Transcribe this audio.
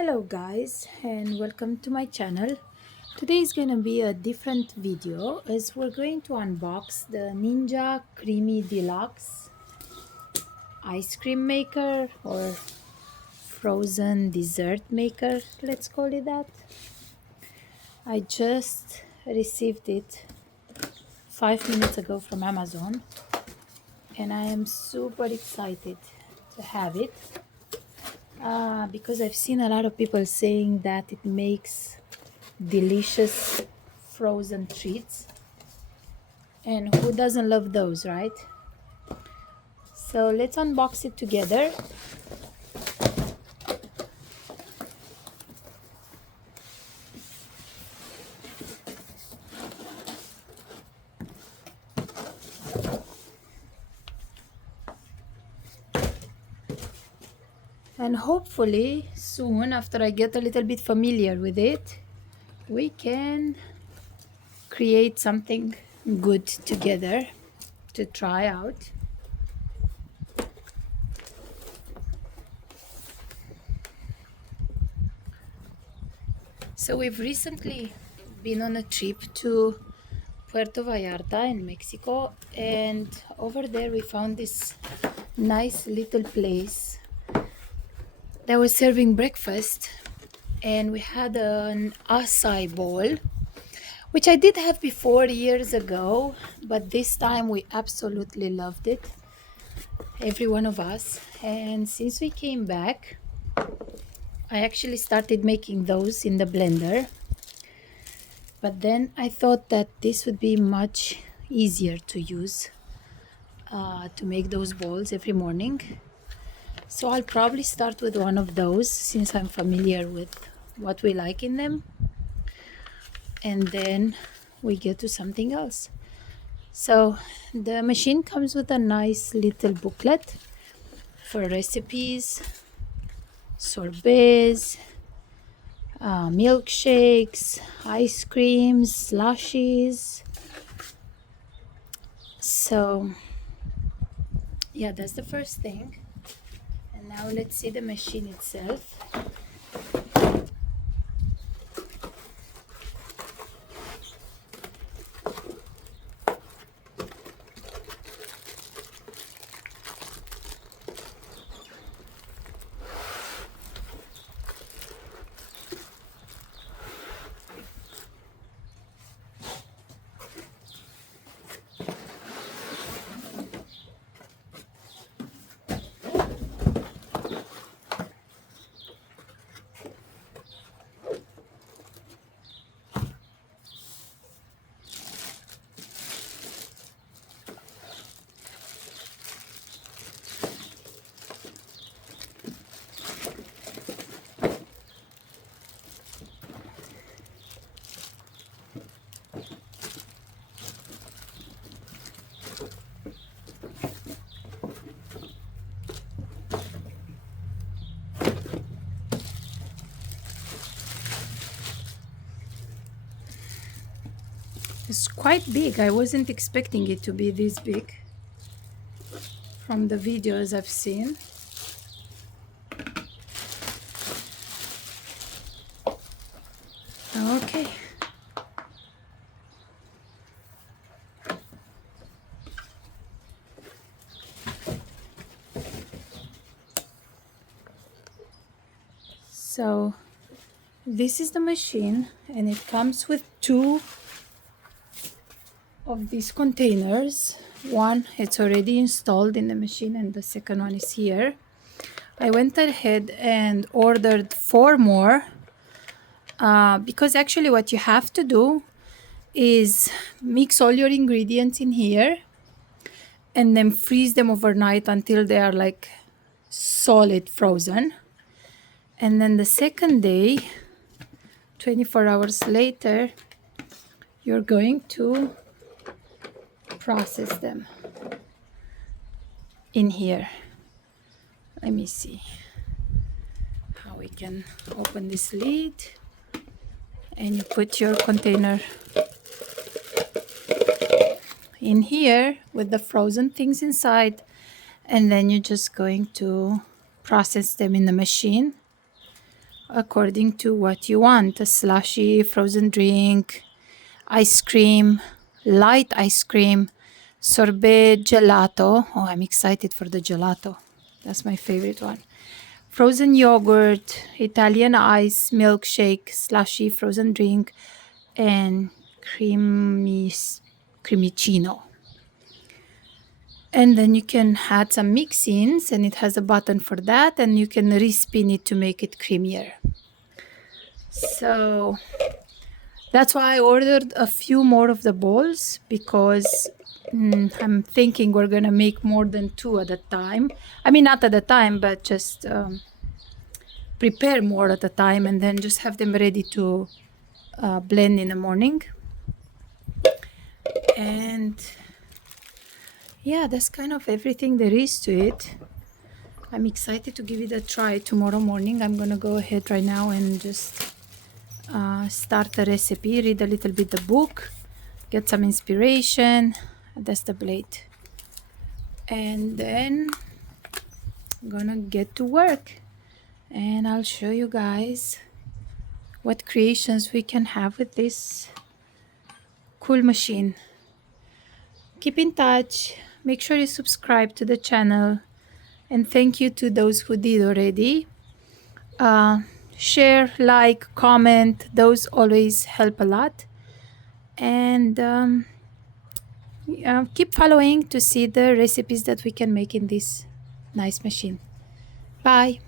Hello guys and welcome to my channel. Today is going to be a different video as we're going to unbox the Ninja Creami Deluxe ice cream maker or frozen dessert maker, let's call it that. I just received it 5 minutes ago from Amazon and I am super excited to have it because I've seen a lot of people saying that it makes delicious frozen treats, and who doesn't love those, right? So let's unbox it together. And hopefully soon, after I get a little bit familiar with it, we can create something good together to try out. So we've recently been on a trip to Puerto Vallarta in Mexico, and over there we found this nice little place that was serving breakfast, and we had an acai bowl, which I did have before years ago, but this time we absolutely loved it, every one of us. And since we came back, I actually started making those in the blender, but then I thought that this would be much easier to use to make those bowls every morning. So I'll probably start with one of those since I'm familiar with what we like in them, and then we get to something else. So the machine comes with a nice little booklet for recipes, sorbets, milkshakes, ice creams, slushies. So yeah, that's the first thing. And now let's see the machine itself. It's quite big. I wasn't expecting it to be this big from the videos I've seen. Okay. So this is the machine, and it comes with two of these containers. One, it's already installed in the machine, and the second one is here. I went ahead and ordered 4 more because actually what you have to do is mix all your ingredients in here and then freeze them overnight until they are like solid frozen. And then the second day, 24 hours later, you're going to process them in here. Let me see how we can open this lid, and you put your container in here with the frozen things inside, and then you're just going to process them in the machine according to what you want. A slushy, frozen drink, ice cream, light ice cream, sorbet, gelato. Oh, I'm excited for the gelato. That's my favorite one. Frozen yogurt, Italian ice, milkshake, slushy, frozen drink, and creamicino. And then you can add some mix-ins, and it has a button for that, and you can respin it to make it creamier. So that's why I ordered a few more of the bowls, because I'm thinking we're gonna make more than 2 at a time. I mean, not at a time, but just prepare more at a time, and then just have them ready to blend in the morning. And yeah, that's kind of everything there is to it. I'm excited to give it a try tomorrow morning. I'm gonna go ahead right now and just start the recipe, read a little bit the book, get some inspiration. That's the blade. And then I'm gonna get to work, and I'll show you guys what creations we can have with this cool machine. Keep in touch. Make sure you subscribe to the channel, and thank you to those who did already. Share, like, comment. Those always help a lot. And keep following to see the recipes that we can make in this nice machine. Bye.